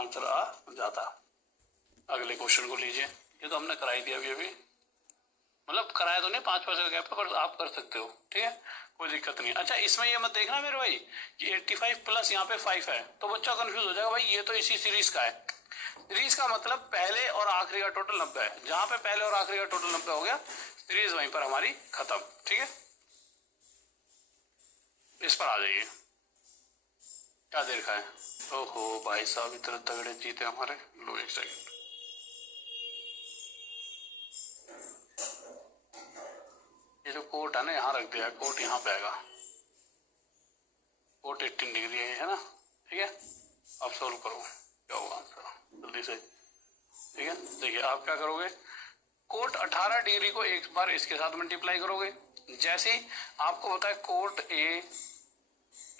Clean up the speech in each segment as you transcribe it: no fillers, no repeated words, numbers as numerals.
Answer आ जाता। अगले question को लीजिए, ये तो हमने कराई दिया अभी, मतलब कराया तो नहीं 5% का गैप है, पर आप कर सकते हो, ठीक है, कोई दिक्कत नहीं। अच्छा, इसमें ये मत देखना मेरे भाई कि 85 प्लस यहाँ पे 5 है, तो बच्चा कंफ्यूज हो जाएगा, भाई ये तो इसी सीरीज का है। सीरीज का मतलब पहले और आखिरी का टोटल 90 है, जहां पे पहले और आखिरी का टोटल 90 हो गया, सीरीज वहीं पर हमारी खत्म, ठीक है। इस पर आ जाइए, क्या देखा है। ओहो भाई साहब, इतने तगड़े जीते हमारे। लो एक सेकंड, ये जो कोट है ना यहाँ रख दिया, कोट यहाँ पे आएगा, कोट 18 डिग्री है ना, ठीक है। अब सोल्व करो, क्या होगा आंसर जल्दी से, ठीक है। देखिए आप क्या करोगे, कोट 18 डिग्री को एक बार इसके साथ मल्टीप्लाई करोगे, जैसे ही आपको पता है cot A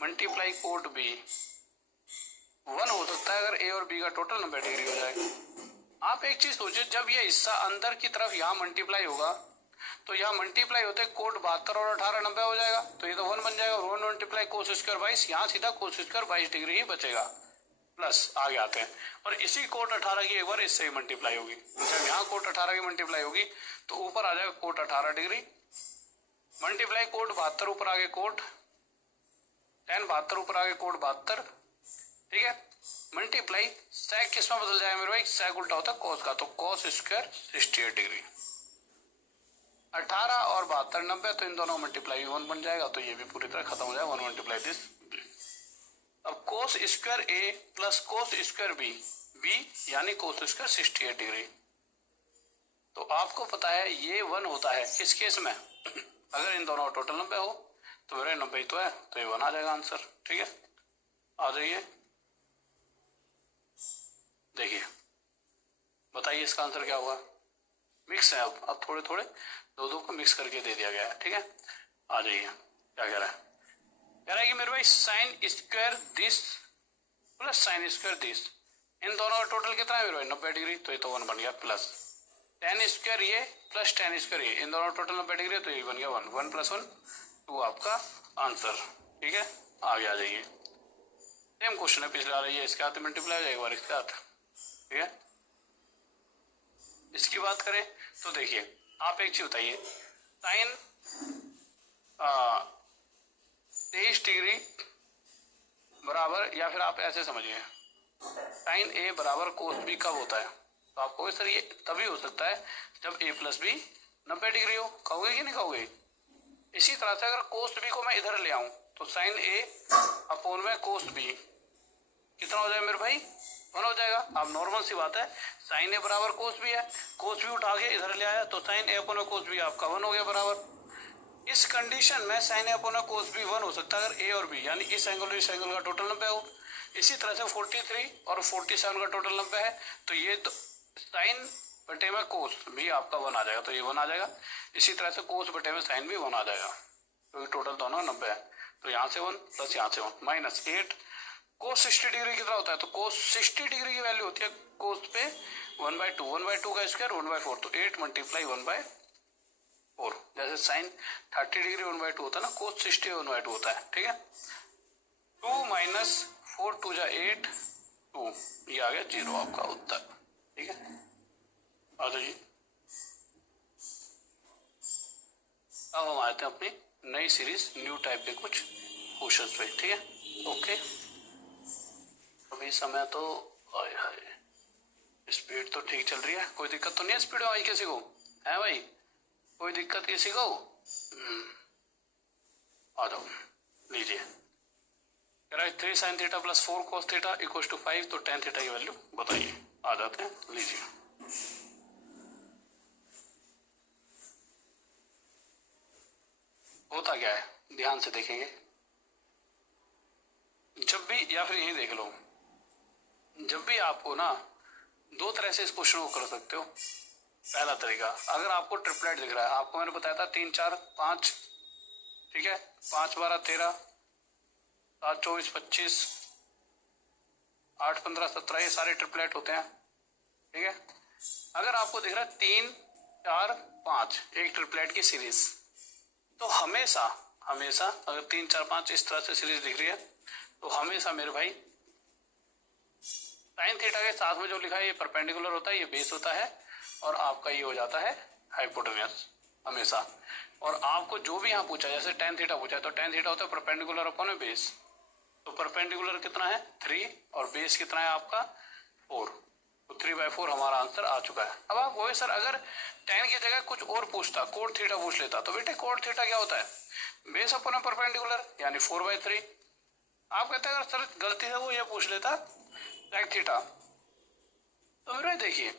multiply cot B 1 हो सकता है अगर ए और बी का टोटल 90 डिग्री हो जाए। आप एक चीज सोचिए, जब ये हिस्सा अंदर की तरफ यहाँ मल्टीप्लाई होगा तो यहाँ मल्टीप्लाई होते कोट 72 और 18 90 हो जाएगा, तो ये तो 1 बन जाएगा, 1 मल्टीप्लाई कोस स्क्वायर 22, यहाँ सीधा कोस स्क्वायर 22 डिग्री ही बचेगा। प्लस आगे आते हैं, और इसी कोट 18 की एक बार इससे ही मल्टीप्लाई होगी, जब यहाँ कोट 18 की मल्टीप्लाई होगी तो ऊपर आ जाएगा कोट 18 डिग्री मल्टीप्लाई कोट 72, ऊपर आगे कोट tan 72, ऊपर आगे कोट 72, ठीक है, मल्टीप्लाई sec किसमें बदल जाएगा मेरे भाई, sec उल्टा होता है cos का, तो cos स्क्वायर 68 डिग्री। 18 और 72 90, तो इन दोनों मल्टीप्लाई 1 बन जाएगा, तो ये भी पूरी तरह खत्म हो जाएगा, 1 मल्टीप्लाई दिस। अब cos square a plus cos square b यानी cos स्क्वायर 68 डिग्री। तो आपको पता है ये 1 होता है किस केस में, अगर इन दोनों टोटल 90 हो, तो मेरे 90 तो है, तो ये 1 आ जाएगा आंसर, ठीक है। आ जाइए, देखिए बताइए इसका आंसर क्या होगा। मिक्स है, अब थोड़े थोड़े दो को मिक्स करके दे दिया गया है, ठीक है। आ जाइए, क्या कह रहा है, कह रहा है कि मेरे भाई sine square this plus sine square this, इन दोनों का टोटल कितना है मेरे भाई 90 डिग्री, तो ये तो 1 बन गया, प्लस tan स्क्वायर ये प्लस tan स्क्वायर ये, इन दोनों टोटल 90 डिग्री, तो ये बन गया 1, 1 + 1 2 आपका आंसर, ठीक है। आगे आ जाइए, सेम क्वेश्चन है पिछले वाला, ये इसके हाथ मल्टीप्लाई हो जाएगा, एक बार इसके हाथ, ठीक है। इसकी बात करें तो देखिए, आप एक चीज बताइए, साइन 23 डिग्री बराबर, या फिर आप ऐसे समझिए साइन ए बराबर कोस बी कब होता है, तो आपको सर ये तभी हो सकता है जब a प्लस बी 90 डिग्री हो, कहोगे कि नहीं कहोगे। इसी तरह से अगर कोस बी को मैं इधर ले आऊं तो साइन ए अपॉन में कोस बी कितना हो जाएगा मेरे भाई, 1 हो जाएगा। अब नॉर्मल सी बात है, साइन ए बराबर कोस बी है, कोस बी उठा के इधर ले आया तो साइन ए अपॉन कोस बी आपका 1 हो गया बराबर। इस कंडीशन में साइन ए अपॉन कोस बी 1 हो सकता है अगर ए और बी यानी इस एंगल का टोटल 90 हो। इसी तरह से 43 और 47 का टोटल 90 है, तो ये तो साइन बटे में कोस भी आपका 1 आ जाएगा, तो ये 1 आ जाएगा। इसी तरह से कोस बटे में साइन भी 1 आ जाएगा, क्योंकि टोटल दोनों 90 है, तो यहाँ से 1 प्लस यहाँ से 1 माइनस 8। कोस 60 डिग्री कितना होता है, तो कोस 60 डिग्री की वैल्यू होती है कोस पे 1/2, 1/2 का स्क्वायर 1/4, तो 8 मल्टीप्लाई 1/4। जैसे साइन 30 डिग्री 1/2 होता है ना, कोस 60 1/2 होता है, ठीक है। 2 - 4 2 = 8 2, ये आ गया 0 आपका उत्तर, ठीक है। आ जाइए, अब हम आते हैं अपनी नई सीरीज न्यू टाइप के कुछ क्वेश्चन पे, ठीक है। ओके, अभी समय तो आए हाय, स्पीड तो ठीक चल रही है, कोई दिक्कत तो नहीं है स्पीड में भाई किसी को, है भाई कोई दिक्कत किसी को। आ जाओ, लीजिए, कह रहा है 3 sin θ + 4 cos θ = 5, तो tan θ की वैल्यू बताइए। आ जाते हैं, लीजिए, होता क्या है ध्यान से देखेंगे, जब भी, या फिर यही देख लो, जब भी आपको ना दो तरह से इस क्वेश्चन को कर सकते हो। पहला तरीका, अगर आपको ट्रिपलेट दिख रहा है, आपको मैंने बताया था 3 4 5, ठीक है, 5 12 13 7 24 25 8 15 17, ये सारे ट्रिपलेट होते हैं, ठीक है। अगर आपको दिख रहा है 3 4 5 एक ट्रिपलेट की सीरीज, तो हमेशा हमेशा अगर 3 4 5 इस तरह से सीरीज दिख रही है, तो हमेशा मेरे भाई साइन थीटा के साथ में जो लिखा है ये परपेंडिकुलर होता है, ये बेस होता है, और आपका ये हो जाता है हाइपोटेन्यूज हमेशा। और आपको जो भी यहाँ पूछा, जैसे टेन थीटा पूछा है तो टेन थीटा होता है परपेंडिकुलर अपॉन बेस। तो परपेंडिकुलर कितना है 3 और बेस कितना है आपका 4, तो 3/4 हमारा आंसर आ चुका है। अब आप वही सर अगर टेन की जगह कुछ और पूछता, कोट थीटा पूछ लेता, तो बेटे कोट थीटा क्या होता है बेस अपॉन परपेंडिकुलर यानी 4/3। आप कहते हैं अगर सर गलती से वो ये पूछ लेता सेक थीटा, तो मेरे देखिए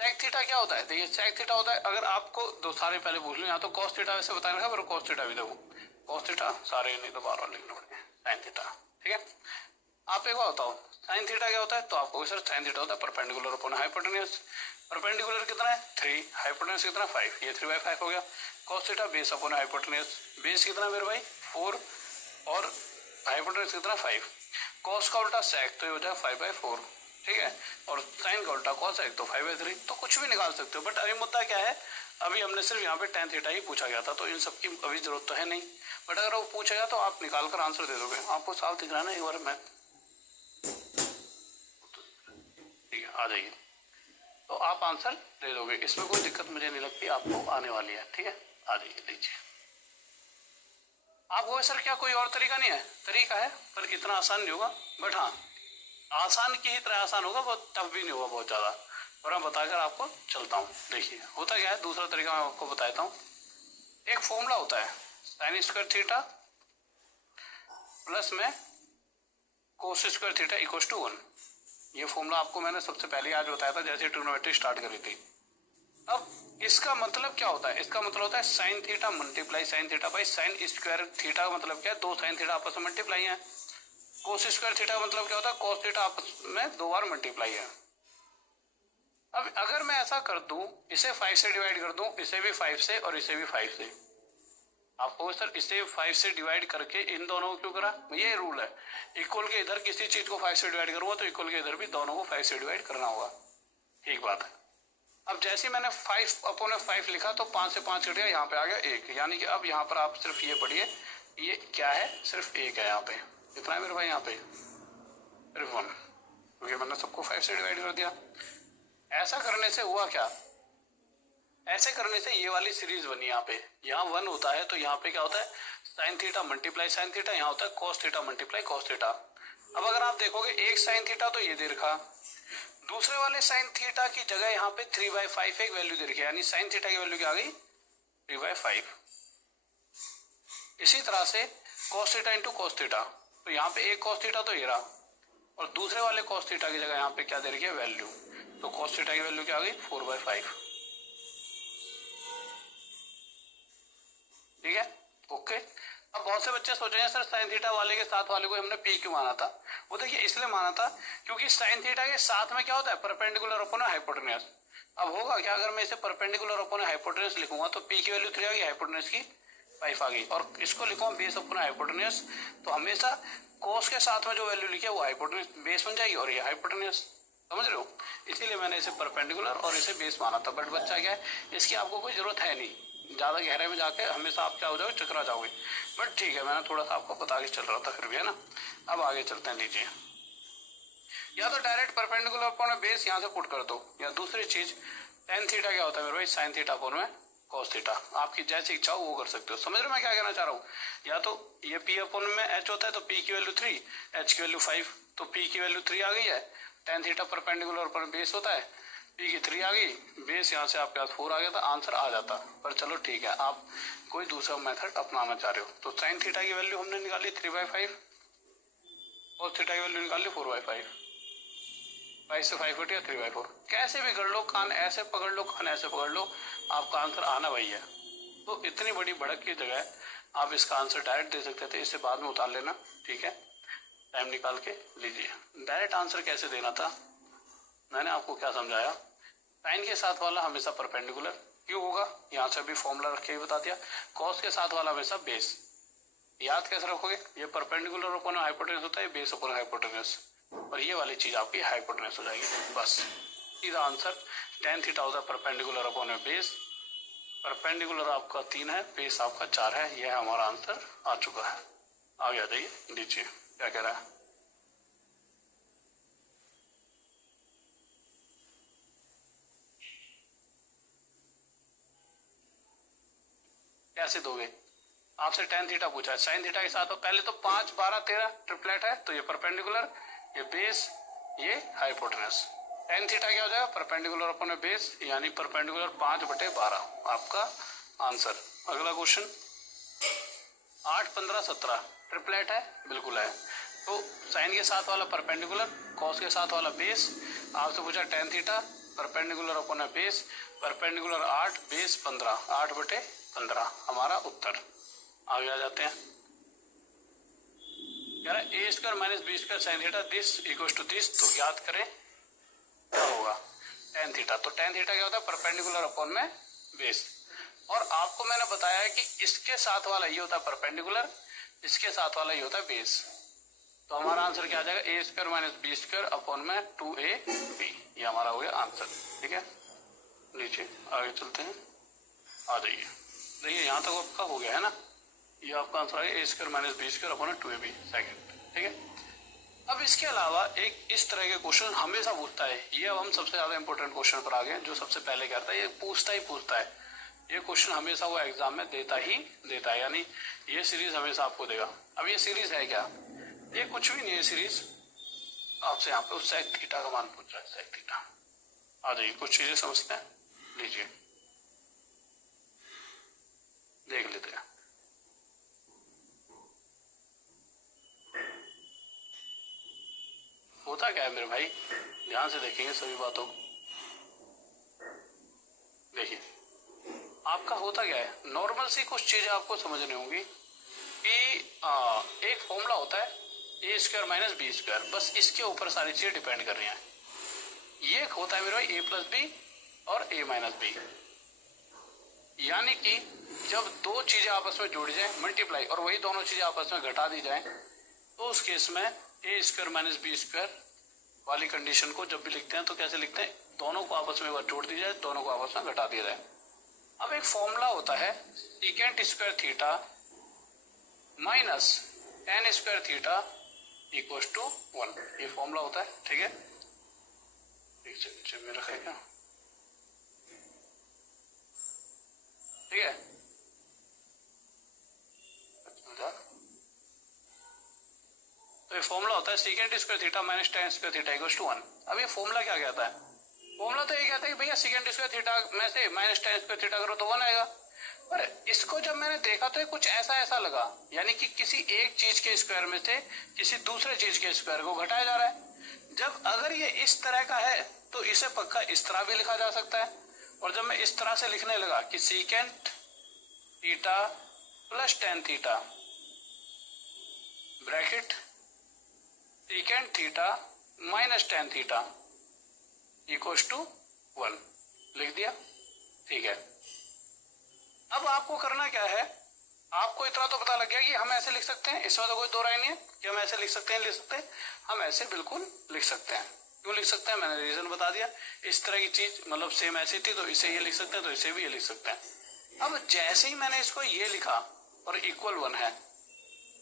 सेक थीटा क्या होता है, देखिए सेक थीटा होता है, अगर आपको दो सारे पहले पूछ लो, यहाँ तो कॉस थीटा वैसे बताया था, पर कॉस थीटा भी देखो, कॉस थीटा सारे नहीं तो बार बार लिखना पड़ेगा, साइन थीटा, ठीक है। आप एक बार बताओ साइन थीटा क्या होता है, तो आपको सर साइन थीटा होता है परपेंडिकुलर अपॉन हाइपोटेन्यूज। परपेंडिकुलर कितना है 3, हाइपोटेन्यूज कितना 5, ये 3/5 हो गया। Cos theta base upon hypotenuse, base कितना मेरे भाई 4 और हाइपोटेन्यूज कितना 5, कॉस का उल्टा सेक तो ये हो जाए 5/4, ठीक है, और साइन का उल्टा कॉस है तो 5/3, तो कुछ भी निकाल सकते हो। बट अभी मुद्दा क्या है, अभी हमने सिर्फ यहाँ पे टेन थीटा ही पूछा गया था, तो इन सब की अभी जरूरत तो है नहीं, बट अगर वो पूछेगा तो आप निकाल कर आंसर दे दोगे। आपको साफ दिख रहा है ना, एक बार मैं ठीक है आ जाइए, तो आप आंसर दे दोगे, इसमें कोई दिक्कत मुझे नहीं लगती आपको आने वाली है, ठीक है आ जाइए लीजिए। आप वो सर क्या कोई और तरीका नहीं है, तरीका है पर इतना आसान नहीं होगा, बट हाँ आसान की ही तरह आसान होगा, बहुत टफ भी नहीं होगा बहुत ज़्यादा, और मैं बताकर आपको चलता हूँ। देखिए होता क्या है, दूसरा तरीका मैं आपको बताता हूँ। एक फॉर्मूला होता है साइन स्क्वायर थीटा प्लस में cos square theta equals to 1। ये फॉर्मूला आपको मैंने सबसे पहले आज बताया था जैसे ट्रिग्नोमेट्री स्टार्ट करी थी। अब इसका मतलब क्या होता है, इसका मतलब होता है sine theta multiply sine theta by sine square theta का मतलब क्या है, दो साइन थीटा आपस में मल्टीप्लाई है। कोस स्क्वायर थीटा मतलब क्या होता है, कोस थीटा आपस में 2 बार मल्टीप्लाई है। अब अगर मैं ऐसा कर दूं, इसे 5 से डिवाइड कर दूं, इसे भी 5 से और इसे भी 5 से, आपको सर इसे 5 से डिवाइड करके इन दोनों को क्यों करा, ये रूल है इक्वल के इधर किसी चीज को 5 से डिवाइड करूंगा तो इक्वल के इधर भी दोनों को 5 से डिवाइड करना होगा, ठीक बात है। अब जैसे मैंने 5/5 लिखा तो 5 से 5 कट गया, यहाँ पे आ गया 1, यानी कि अब यहाँ पर आप सिर्फ ये पढ़िए, ये क्या है सिर्फ 1 है, यहाँ पे कितना है मेरे भाई, यहाँ पे सिर्फ 1, क्योंकि मैंने सबको 5 से डिवाइड कर दिया। ऐसा करने से हुआ क्या, ऐसे करने से ये वाली सीरीज बनी, यहाँ पे यहाँ 1 होता है तो यहाँ पे क्या होता है sine theta multiply sine theta, यहाँ होता है cos theta multiply cos theta. अब अगर आप देखोगे एक साइन थीटा तो ये दे रखा, दूसरे वाले साइन थीटा की जगह यहाँ पे 3/5 एक वैल्यू दे रखी है, यानी साइन थीटा की वैल्यू क्या आ गई 3/5। इसी तरह से cos theta into cos theta, तो यहाँ पे एक कॉस थीटा तो ये रहा, और दूसरे वाले कॉस थीटा की जगह यहाँ पे क्या दे रखी है वैल्यू, तो कॉस थीटा की वैल्यू क्या आ गई 4/5, ठीक है ओके। अब बहुत से बच्चे सोचेंगे सर साइन थीटा वाले के साथ वाले को हमने पी क्यों माना था, वो देखिए इसलिए माना था क्योंकि साइन थीटा के साथ में क्या होता है परपेंडिकुलर अपॉन हाइपोटेन्यूज। अब होगा क्या, अगर मैं इसे परपेंडिकुलर अपॉन हाइपोटेन्यूज लिखूंगा तो पी की वैल्यू 3 आ गई, हाइपोटेन्यूज की 5 आ गई, और इसको लिखूंगा बेस अपॉन हाइपोटेन्यूज, तो हमेशा कोस के साथ में जो वैल्यू लिखी है वो हाइपोटेन्यूज बेस बन जाएगी और ये हाइपोटेन्यूज, समझ रहे हो, इसीलिए मैंने इसे परपेंडिकुलर और इसे बेस माना था। बट बच्चा क्या है, इसकी आपको कोई जरूरत है नहीं, ज़्यादा गहरे में जाके हमेशा आप क्या हो जाओगे चकरा जाओगे, बट ठीक है मैंने थोड़ा सा आपको बता के चल रहा था फिर भी, है ना। अब आगे चलते हैं, लीजिए या तो डायरेक्ट परपेंडिकुलर अपॉन बेस यहाँ से पुट कर दो, या दूसरी चीज टेन थीटा क्या होता है मेरे भाई साइन थीटा अपॉन में कॉस थीटा, आपकी जैसी इच्छा हो वो कर सकते हो। समझ रहे हो मैं क्या कहना चाह रहा हूँ, या तो ये पी अपॉन में एच होता है तो पी की वैल्यू 3, एच की वैल्यू 5, तो पी की वैल्यू 3 आ गई है, tan theta perpendicular upon base होता है, पी की 3 आ गई, बेस यहाँ से आपके पास 4 आ गया था, आंसर आ जाता। पर चलो ठीक है, आप कोई दूसरा मेथड अपनाना चाह रहे हो, तो साइन थीटा की वैल्यू हमने निकाली 3/5, कॉस थीटा की वैल्यू निकाली 4/5, 5 से 5 कटिया 3/4, कैसे भी कर लो, कान ऐसे पकड़ लो कान ऐसे पकड़ लो, आपका आंसर आना वही है। तो इतनी बड़ी भड़क की जगह आप इसका आंसर डायरेक्ट दे सकते थे, इसे बाद में उतार लेना, ठीक है टाइम निकाल के लीजिए। डायरेक्ट आंसर कैसे देना था, मैंने आपको क्या समझाया, साइन के साथ वाला हमेशा परपेंडिकुलर क्यों होगा, यहाँ से भी फॉर्मूला रख के ही बता दिया, कॉस के साथ वाला हमेशा बेस, याद कैसे रखोगे, ये परपेंडिकुलर अपॉन हाइपोटेन्यूज होता है, बेस अपॉन हाइपोटेन्यूज, और ये वाली चीज आपकी हाइपोटेन्यूज हो जाएगी, बस सीधा आंसर। टेन थीटा होता है परपेंडिकुलर अपॉन बेस, परपेंडिकुलर आपका 3 है, बेस आपका 4 है, यह हमारा आंसर आ चुका है। आगे आ जाइए, लीजिए क्या कह रहा है, कैसे दोगे? आपसे tan थीटा पूछा है, sin थीटा के साथ हो, पहले तो 5, 12, 13 ट्रिपलेट है तो ये परपेंडिकुलर, ये बेस, ये हाइपोटेनस। tan थीटा क्या हो जाएगा? परपेंडिकुलर अपॉन बेस, यानी परपेंडिकुलर 5/12 आपका आंसर। अगला क्वेश्चन 8, 15, 17 ट्रिपलेट है, बिल्कुल है। तो साइन के साथ वाला परपेंडिकुलर, कॉस के साथ वाला बेस, आपसे पूछा tan theta perpendicular upon base, perpendicular 8, base 15, 8/15 हमारा उत्तर। आगे आ जाते हैं, कह रहा है a² minus b² sine theta this equals to this, तो याद करें क्या होगा? tan theta. तो tan थीटा क्या होता है? परपेंडिकुलर अपॉन में बेस। और आपको मैंने बताया है कि इसके साथ वाला ये होता है परपेंडिकुलर, इसके साथ वाला ये होता है बेस। तो हमारा आंसर क्या आ जाएगा? a² माइनस b² अपॉन में 2ab, ये हमारा हो गया आंसर। ठीक है, नीचे आगे चलते हैं, आ जाइए। देखिए यहाँ तक आपका हो गया है ना, ये आपका आंसर है a² minus b² upon 2ab second. ठीक है, अब इसके अलावा एक इस तरह के क्वेश्चन हमेशा पूछता है, ये अब हम सबसे ज्यादा इंपॉर्टेंट क्वेश्चन पर आ गए, जो सबसे पहले करता है, ये पूछता है। ये क्वेश्चन हमेशा वो एग्जाम में देता है, यानी ये सीरीज हमेशा आपको देगा। अब ये सीरीज है क्या? ये कुछ भी नहीं है सीरीज, आपसे यहाँ पे सेक थीटा का मान पूछ रहा है, सेक थीटा। आ जाइए, कुछ चीजें समझते हैं, लीजिए देख लेते हैं। होता क्या है मेरे भाई, ध्यान से देखेंगे सभी बातों को। देखिए आपका होता क्या है, नॉर्मल सी कुछ चीजें आपको समझनी होंगी कि एक फॉर्मूला होता है a² माइनस b², बस इसके ऊपर सारी चीजें डिपेंड कर रही हैं। ये होता है मेरे भाई a प्लस बी और a माइनस बी, यानी कि जब दो चीजें आपस में जोड़ी जाए मल्टीप्लाई, और वही दोनों चीजें आपस में घटा दी जाए, तो उस केस में a² माइनस b² वाली कंडीशन को जब भी लिखते हैं तो कैसे लिखते हैं? दोनों को आपस में जोड़ दी जाए, दोनों को आपस में घटा दिया जाए। अब एक फॉर्मूला होता है secant square theta minus tan square theta equals to 1, ये फॉर्मूला होता है। ठीक है, नीचे में रखा है क्या? ठीक है, तो ये फॉर्मूला होता है secant square theta minus tan square theta equals to 1। अब ये फॉर्मूला क्या कहता है? फॉर्मूला तो ये कहता है कि भैया सीकेंट स्क्वायर थीटा में से माइनस tan स्क्वायर थीटा करो तो 1 आएगा। पर इसको जब मैंने देखा तो ये कुछ ऐसा लगा, यानी कि किसी एक चीज के स्क्वायर में से किसी दूसरे चीज के स्क्वायर को घटाया जा रहा है। जब अगर ये इस तरह का है तो इसे पक्का इस तरह भी लिखा जा सकता है। और जब मैं इस तरह से लिखने लगा कि secant theta plus tan theta bracket secant theta minus tan theta equals to 1 लिख दिया। ठीक है, अब आपको करना क्या है, आपको इतना तो पता लग गया कि हम ऐसे लिख सकते हैं, इसमें तो कोई दो राय नहीं है कि हम ऐसे लिख सकते हैं, हम ऐसे बिल्कुल लिख सकते हैं। क्यों लिख सकते हैं? मैंने रीजन बता दिया। इस तरह की चीज मतलब सेम ऐसी थी तो इसे ये लिख सकते हैं, तो इसे भी ये लिख सकते हैं। अब जैसे ही मैंने इसको ये लिखा और इक्वल 1 है,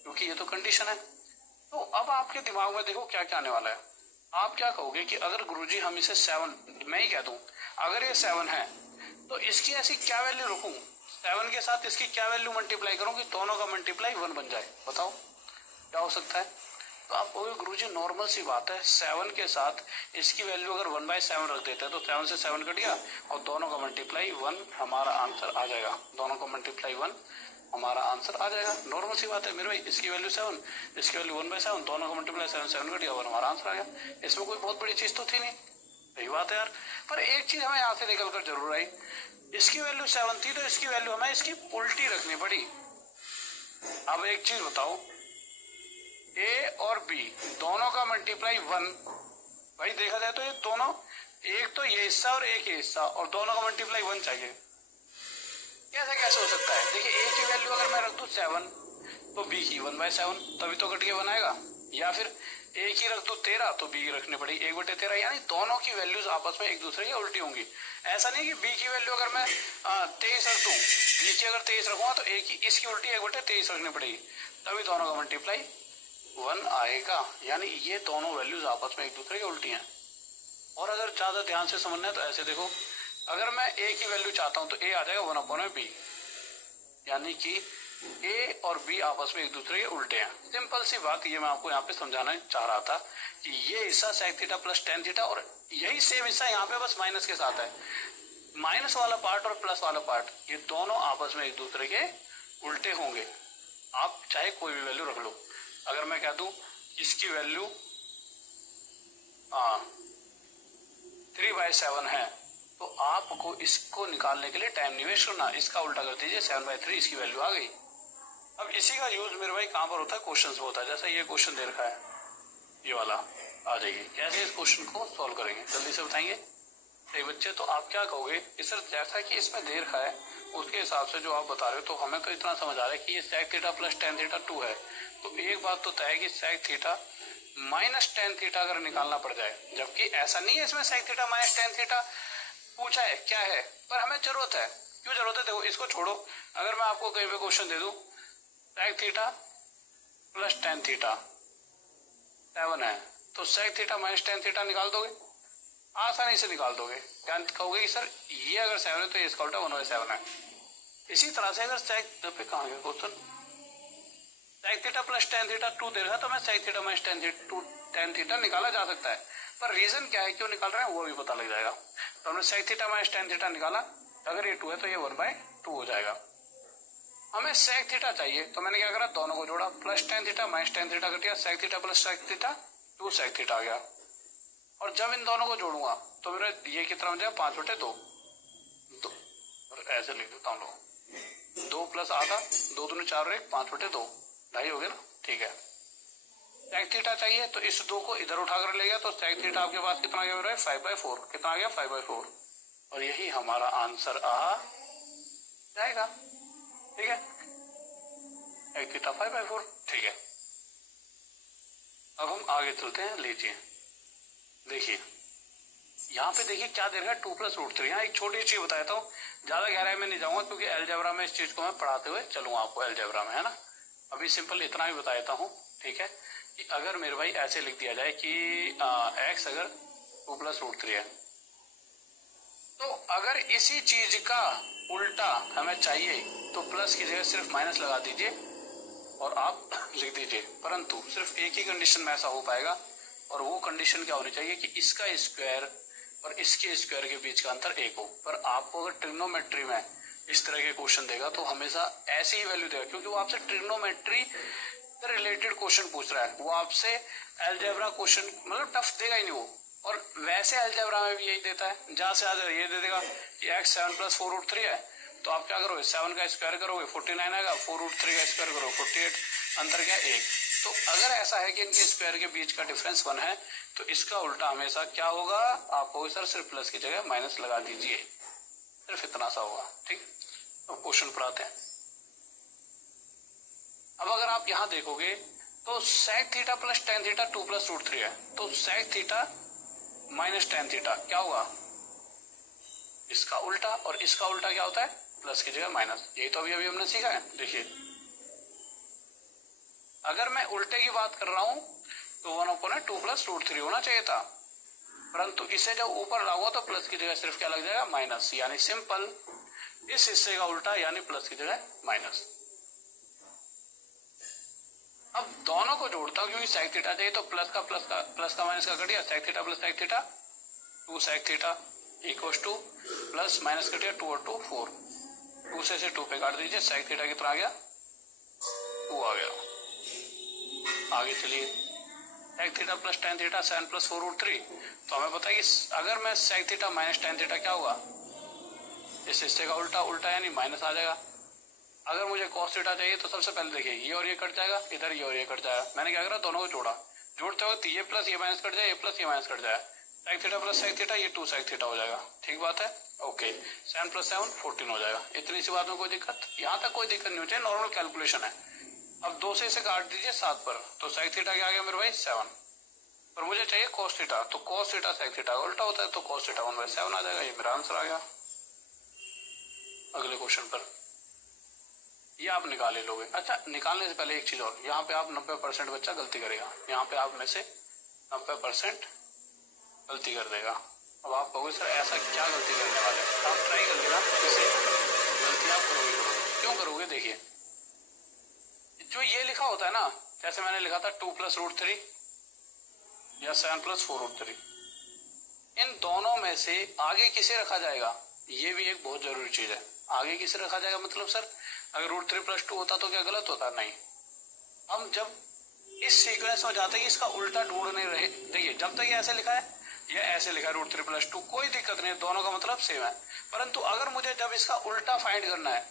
क्योंकि ये तो कंडीशन है, तो अब आपके दिमाग में देखो क्या क्या आने वाला है। आप क्या कहोगे कि अगर गुरुजी हम इसे 7, मैं ही कह दूं अगर ये 7 है तो इसकी ऐसी क्या वैल्यू रखूं, 7 के साथ इसकी क्या वैल्यू मल्टीप्लाई करूं कि दोनों का मल्टीप्लाई 1 बन जाए? बताओ क्या हो सकता है? तो आप कहोगे गुरुजी नॉर्मल सी बात है, 7 के साथ इसकी वैल्यू अगर 1/7 रख देते हैं तो 7 से 7 कट गया और दोनों का मल्टीप्लाई 1 हमारा आंसर आ जाएगा। दोनों का मल्टीप्लाई 1 हमारा आंसर आ जाएगा। नॉर्मल सी बात है मेरे भाई, इसकी वैल्यू 7, इसकी वैल्यू 1/7, दोनों का मल्टीप्लाई 7 कट गया, 1 हमारा आंसर आ गया। इसमें कोई बहुत बड़ी चीज तो थी नहीं, सही बात है यार। पर एक चीज हमें यहाँ से निकल कर जरूर आई, इसकी वैल्यू 7 थी तो इसकी वैल्यू हमें इसकी उल्टी रखनी पड़ी। अब एक चीज बताओ, a और b दोनों का मल्टीप्लाई 1, भाई देखा जाए तो ये दोनों, एक तो ये हिस्सा और एक ये हिस्सा, और दोनों का मल्टीप्लाई 1 चाहिए। कैसे हो सकता है? देखिए a की वैल्यू अगर मैं रख दूं 7 तो b की 1/7, तभी तो कट के 1 आएगा। या फिर a की रख दूं 13 तो b की रखनी पड़ेगी 1/13, यानी दोनों की वैल्यूज आपस में एक दूसरे की उल्टी होंगी। ऐसा नहीं कि b की वैल्यू अगर मैं 23 रख दूं, b की अगर 23 रखूंगा तो a की इसकी उल्टी 1/23 रखनी पड़ेगी, तभी दोनों का मल्टीप्लाई 1 आएगा। यानी ये दोनों वैल्यूज आपस में एक दूसरे की उल्टी हैं। और अगर ज्यादा ध्यान से समझना है तो ऐसे देखो, अगर मैं a की वैल्यू चाहता हूं तो a आ जाएगा 1/b, यानी कि ए और बी आपस में एक दूसरे के उल्टे हैं। सिंपल सी बात, ये मैं आपको यहाँ पे समझाना चाह रहा था कि ये हिस्सा sec theta plus tan theta और यही सेम हिस्सा यहाँ पे बस माइनस के साथ है। माइनस वाला पार्ट और प्लस वाला पार्ट ये दोनों आपस में एक दूसरे के उल्टे होंगे। आप चाहे कोई भी वैल्यू रख लो। अगर मैं कह दूं इसकी वैल्यू 3/7 है तो आपको इसको निकालने के लिए टाइम नहीं वेस्ट करना, इसका उल्टा कर दीजिए 7/3, इसकी वैल्यू आ गई। अब इसी का यूज मेरे भाई कहाँ पर होता है, क्वेश्चन में होता है। जैसा ये क्वेश्चन दे रखा है, ये वाला आ जाइए, कैसे इस क्वेश्चन को सॉल्व करेंगे जल्दी से बताएंगे सही बच्चे। तो आप क्या कहोगे कि सर जैसा कि इसमें दे रखा है उसके हिसाब से जो आप बता रहे हो, तो हमें तो इतना समझ आ रहा है कि ये sec theta plus tan theta 2 है। तो एक बात तो तय है कि sec theta minus tan theta अगर निकालना पड़ जाए, जबकि ऐसा नहीं है इसमें sec theta minus tan theta पूछा है क्या है, पर हमें जरूरत है। क्यों जरूरत है, देखो इसको छोड़ो, अगर मैं आपको कहीं पे क्वेश्चन दे दूं sec theta plus tan theta 7 है, तो sec theta minus tan theta निकाल दोगे, आसानी से निकाल दोगे। क्या कहोगे कि सर ये अगर 7 है तो ये इसका उल्टा 1/7 है। इसी तरह से अगर sec पे कहाँ गया question, sec theta plus tan theta 2 दे रहा है तो मैं sec theta minus tan theta निकाला जा सकता है, पर रीजन क्या है क्यों निकाल रहे हैं वो भी पता लग जाएगा। तो हमने sec theta minus tan theta निकाला, अगर ये 2 है तो ये 1/2 हो जाएगा। हमें sec थीटा चाहिए तो मैंने क्या करा, दोनों को जोड़ा, plus tan theta minus tan theta cut गया, sec theta plus sec theta 2 sec theta आ गया। और जब इन दोनों को जोड़ूंगा तो मेरे ये कितना हो जाएगा 5/2, और ऐसे लिख देता हूँ, 2 प्लस आधा, 2 दूनी 4 और 1 5/2, 2.5 हो गया ना, ठीक है। sec थीटा चाहिए तो इस 2 को इधर उठाकर ले गया तो sec थीटा आपके पास कितना गया मेरा 5/4, कितना आ गया 5/4, और यही हमारा आंसर आ जाएगा, ठीक है। sec थीटा 5/4, ठीक है। अब हम आगे चलते हैं, लीजिए देखिए यहाँ पे देखिए क्या दे रखा है 2 + √3। यहाँ एक छोटी चीज बताता हूँ, ज्यादा गहराई में नहीं जाऊंगा क्योंकि अलजेब्रा में इस चीज को मैं पढ़ाते हुए चलूंगा आपको अलजेब्रा में, है ना। अभी सिंपल इतना ही बता देता हूँ, ठीक है, कि अगर मेरे भाई ऐसे लिख दिया जाए कि x अगर 2 + √3 है, तो अगर इसी चीज का उल्टा हमें चाहिए तो प्लस की जगह सिर्फ माइनस लगा दीजिए और आप लिख दीजिए। परंतु सिर्फ एक ही कंडीशन में ऐसा हो पाएगा, और वो कंडीशन क्या होनी चाहिए कि इसका स्क्वायर और इसके स्क्वायर के बीच का अंतर 1 हो। पर आपको अगर ट्रिग्नोमेट्री में इस तरह के क्वेश्चन देगा तो हमेशा ऐसी ही वैल्यू देगा, क्योंकि वो आपसे ट्रिग्नोमेट्री से रिलेटेड क्वेश्चन पूछ रहा है, वो आपसे अलजेब्रा क्वेश्चन मतलब टफ देगा ही नहीं वो। और वैसे अलजेब्रा में भी यही देता है, जहां से आज ये दे देगा कि x 7 + 4√3 है, तो आप क्या करोगे 7 का स्क्वायर करोगे 49 आएगा, 4√3 का स्क्वायर करोगे 48, अंतर क्या 1। तो अगर ऐसा है कि इनके स्क्वायर के बीच का डिफरेंस 1 है तो इसका उल्टा हमेशा क्या होगा, आपको सर सिर्फ प्लस की जगह माइनस लगा दीजिए, सिर्फ इतना सा होगा, ठीक। अब क्वेश्चन पढ़ाते हैं। अब अगर आप यहाँ देखोगे तो sec theta plus tan theta 2 + √3 है, तो sec theta minus tan theta क्या होगा, इसका उल्टा, और इसका उल्टा क्या होता है प्लस की जगह माइनस। यही तो अभी हमने सीखा है। देखिए अगर मैं उल्टे की बात कर रहा हूं तो 1/2 + √3 होना चाहिए था, परंतु इसे जब ऊपर लाऊंगा तो प्लस की जगह सिर्फ क्या लग जाएगा माइनस, यानी सिंपल इस हिस्से का उल्टा यानी प्लस की जगह माइनस। अब दोनों को जोड़ता हूं क्योंकि sec थीटा चाहिए, तो प्लस का माइनस का कट गया, sec theta plus sec theta 2 sec theta equals two plus minus cut गया 2 और 2 4, 2 से 2 पे काट दीजिए, sec थीटा कितना आ गया 2 आ गया। आगे चलिए sec theta plus tan theta 7 + 4√3, तो हमें पता है कि अगर मैं sec theta minus tan theta क्या होगा, इस हिस्से का उल्टा यानी माइनस आ जाएगा। अगर मुझे cos थीटा चाहिए तो सबसे पहले देखिए ये और ये कट जाएगा, इधर ये और ये कट जाएगा। मैंने क्या करा दोनों को जोड़ा, जोड़ते वक्त ये प्लस ये माइनस कट जाए, ये प्लस ये माइनस कट जाए, sec theta plus sec theta ये 2 sec थीटा हो जाएगा, ठीक बात है। ओके 7 + 7 14 हो जाएगा। इतनी सी बात में कोई दिक्कत, यहाँ तक कोई दिक्कत नहीं होती है, नॉर्मल कैलकुलेशन है। अब 2 से इसे काट दीजिए 7 पर, तो sec थीटा क्या आ गया मेरे भाई 7, पर मुझे चाहिए cos थीटा, तो cos थीटा sec थीटा उल्टा होता है, तो cos थीटा 1/7 आ जाएगा। ये मेरा आंसर आ गया। अगले क्वेश्चन पर ये आप निकाल ही लोगे। अच्छा निकालने से पहले एक चीज और, यहाँ पे आप 90% बच्चा गलती करेगा, यहाँ पे आप में से 90% गलती कर देगा। अब आप कहोगे सर ऐसा क्या गलती करने वाले, आप ट्राई कर लेना, इसे गलती आप करोगे। क्यों करोगे, देखिए जो ये लिखा होता है ना, जैसे मैंने लिखा था 2 + √3 या 7 + 4√3, इन दोनों में से आगे किसे रखा जाएगा, ये भी एक बहुत जरूरी चीज है। आगे किसे रखा जाएगा मतलब सर अगर √3 + 2 होता तो क्या गलत होता, नहीं। हम जब इस सीक्वेंस में जाते हैं इसका उल्टा ढूंढने रहे, देखिए जब तक ये ऐसे लिखा है या ऐसे लिखा है √3 + 2 कोई दिक्कत नहीं, दोनों का मतलब सेम है। परंतु अगर मुझे जब इसका उल्टा फाइंड करना है,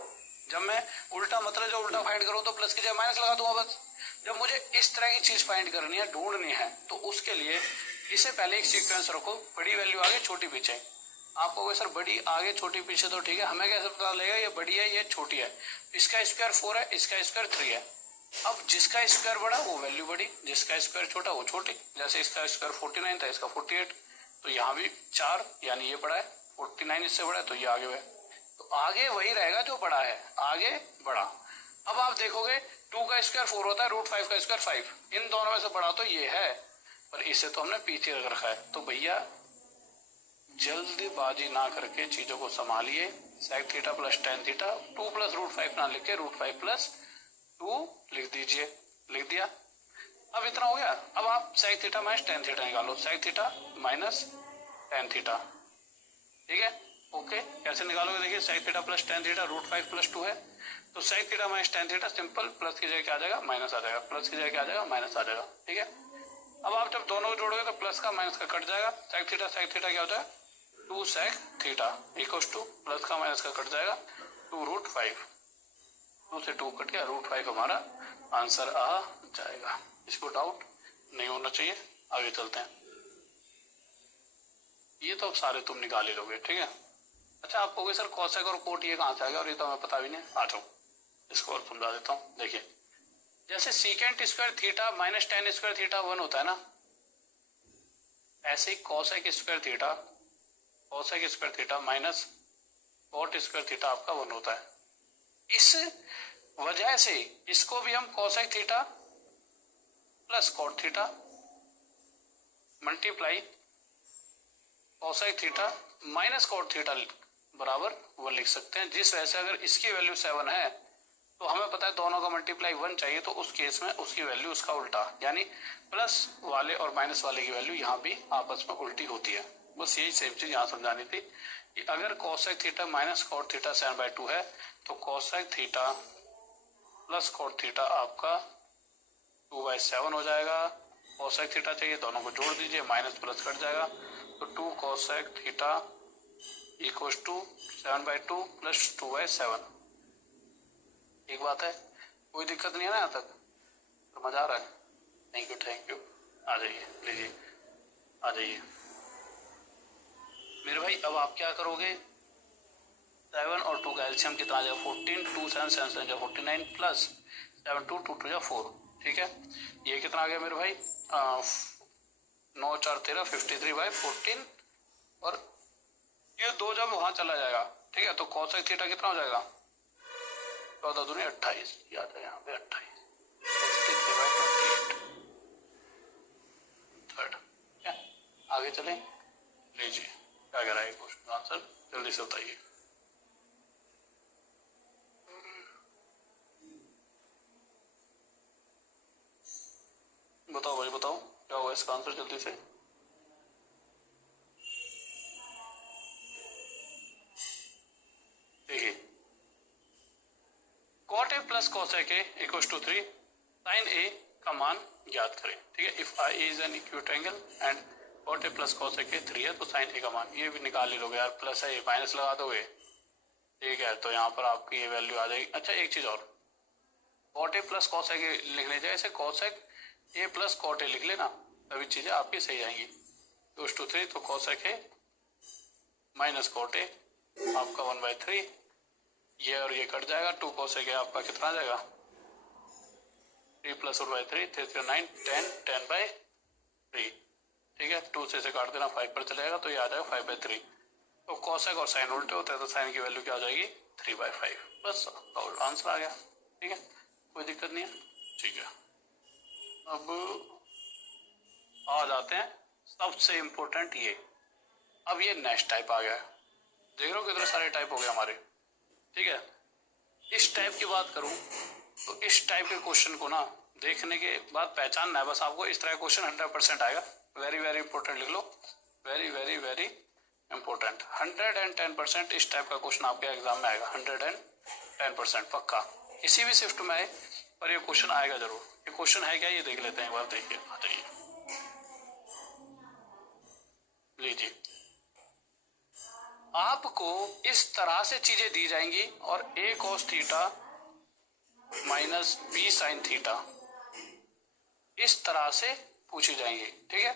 जब मैं उल्टा मतलब जो उल्टा फाइंड करूँ तो प्लस की जगह माइनस लगा दूंगा बस। जब मुझे इस तरह की चीज फाइंड करनी है, ढूंढनी है, तो उसके लिए इसे पहले एक सीक्वेंस रखो, बड़ी वैल्यू आगे छोटी पीछे। आप कहोगे सर बड़ी आगे छोटी पीछे तो ठीक है, हमें कैसे पता लगेगा ये बड़ी है ये छोटी है। इसका स्क्वायर 4 है, इसका स्क्वायर 3 है। अब जिसका स्क्वायर बड़ा वो वैल्यू बड़ी, जिसका स्क्वायर छोटा वो छोटी। जैसे इसका स्क्वायर 49 था, इसका 48, तो यहाँ भी 4 यानी ये बड़ा है, 49 इससे बड़ा है तो ये आगे है, तो आगे वही रहेगा जो बड़ा है, आगे बड़ा। अब आप देखोगे 2 का स्क्वायर 4 होता है, √5 का स्क्वायर 5, इन दोनों में से बड़ा तो ये है, पर इसे तो हमने पीछे रख रखा है। तो भैया जल्दबाजी ना करके चीजों को संभालिए। sec θ + tan θ 2 + √5 ना लिख के √5 + 2 लिख दीजिए, लिख दिया। अब इतना हो गया। अब आप sec θ - tan θ निकालो, sec θ - tan θ, ठीक है, ओके। कैसे निकालोगे, देखिए sec θ + tan θ √5 + 2 है, तो sec θ - tan θ सिंपल प्लस की जगह क्या आ जाएगा, माइनस आ जाएगा, प्लस की जगह क्या आ जाएगा, माइनस आ जाएगा, ठीक है। अब आप जब दोनों जोड़ोगे तो प्लस का माइनस का कट जाएगा, sec θ क्या होता है 2 sec θ = प्लस का माइनस का कट जाएगा 2 √5, 2 से 2 कट गया, √5 हमारा आंसर आ जाएगा। इसको डाउट नहीं होना चाहिए। आगे चलते हैं, ये तो अब सारे तुम निकाल ही लोगे, ठीक है। अच्छा आप कहोगे सर कोसेक और कोट ये कहाँ से आ गया, और ये तो हमें पता भी नहीं। आ जाओ इसको और समझा देता हूँ। देखिए जैसे secant square theta minus tan square theta 1 होता है ना, ऐसे ही cosec square theta minus cot square theta आपका 1 होता है। इस वजह से इसको भी हम cosec theta plus cot theta multiply cosec theta minus cot theta बराबर 1 लिख सकते हैं। जिस वजह से अगर इसकी वैल्यू 7 है तो हमें पता है दोनों का मल्टीप्लाई 1 चाहिए, तो उस केस में उसकी वैल्यू उसका उल्टा, यानी प्लस वाले और माइनस वाले की वैल्यू यहाँ भी आपस में उल्टी होती है। बस यही सेम चीज यहाँ समझानी थी कि अगर cosec theta minus cot theta 7/2 है तो cosec theta plus cot theta आपका 2/7 हो जाएगा। कोसेक थीटा चाहिए, दोनों को जोड़ दीजिए, माइनस प्लस कट जाएगा, तो 2 कोसेक थीटा = 7/2 + 2/7। एक बात है, कोई दिक्कत नहीं है ना यहाँ तक, तो मजा आ रहा है। Thank you. आ जाइए, लीजिए आ जाइए मेरे भाई। अब आप क्या करोगे, 7 और 2 का एलसीएम कितना आ जाएगा 14, 2 7 7 7 49 प्लस 7 2 2 2 4, ठीक है। ये कितना आ गया मेरे भाई 9 4 13 53/14, और ये 2 जब वहां चला जाएगा, ठीक है, तो कोसेक थीटा कितना हो जाएगा 14 दूनी 28, याद है यहाँ पे 28, 63/28 थर्ड। क्या आगे चलें, लीजिए क्या कह रहा है क्वेश्चन आंसर, जल्दी से बताइए। बताओ भाई बताओ क्या होगा इसका आंसर, जल्दी से। देखिए cot a plus cosec a = 3, sin a का मान ज्ञात करें, ठीक है। If I is an acute angle and cot a plus cosec a 3 है तो sin a का मान ये भी निकाल ही लोगे यार, प्लस है माइनस लगा दोगे, ठीक है, तो यहाँ पर आपकी ये वैल्यू आ जाएगी। अच्छा एक चीज और, cot a plus cosec a लिखने जाए, ऐसे cosec a plus cot a लिख लेना, तभी चीजें आपकी सही आएंगी। = 3 तो cosec a minus cot a आपका 1/3, ये और ये कट जाएगा, 2 cosec a आपका कितना आ जाएगा 3 + 1/3 3 3 9 10 10/3, ठीक है। 2 से काट देना 5 पर चलेगा, तो ये आ जाएगा 5/3। तो cosec और sin उल्टे होते हैं, तो sin की वैल्यू क्या हो जाएगी 3/5, बस आंसर आ गया, ठीक है, कोई दिक्कत नहीं है, ठीक है। अब आ जाते हैं सबसे इम्पोर्टेंट ये, अब ये नेक्स्ट टाइप आ गया है, देख रहे हो कितने सारे टाइप हो गए हमारे, ठीक है। इस टाइप की बात करूं तो इस टाइप के क्वेश्चन को ना देखने के बाद पहचानना है बस आपको। इस तरह का क्वेश्चन 100% आएगा। वेरी वेरी इंपॉर्टेंट लिख लो, वेरी वेरी वेरी इंपॉर्टेंट। 110% इस टाइप का क्वेश्चन आपके एग्जाम में आएगा, 110% पक्का। किसी भी शिफ्ट में आए पर ये क्वेश्चन आएगा जरूर। ये क्वेश्चन है क्या, ये देख लेते हैं एक बार, देखिए आ जाइए, लीजिए। आपको इस तरह से चीजें दी जाएंगी और a cos theta minus b sin theta इस तरह से पूछी जाएंगी, ठीक है।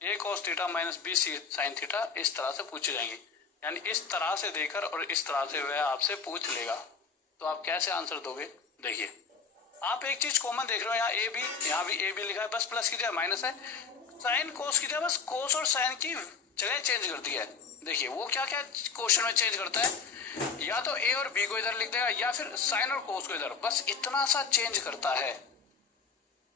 a cos theta minus b sin theta इस तरह से पूछी जाएंगी, यानी इस तरह से देकर और इस तरह से वह आपसे पूछ लेगा, तो आप कैसे आंसर दोगे। देखिए आप एक चीज कॉमन देख रहे हो, यहाँ ए भी, यहाँ भी ए भी लिखा है, बस प्लस की जगह माइनस है, साइन कोस की जगह बस कोस और साइन की जगह चेंज कर दिया है। देखिए वो क्या क्या क्वेश्चन में चेंज करता है, या तो ए और बी को इधर लिख देगा या फिर साइन और कोस को इधर, बस इतना सा चेंज करता है,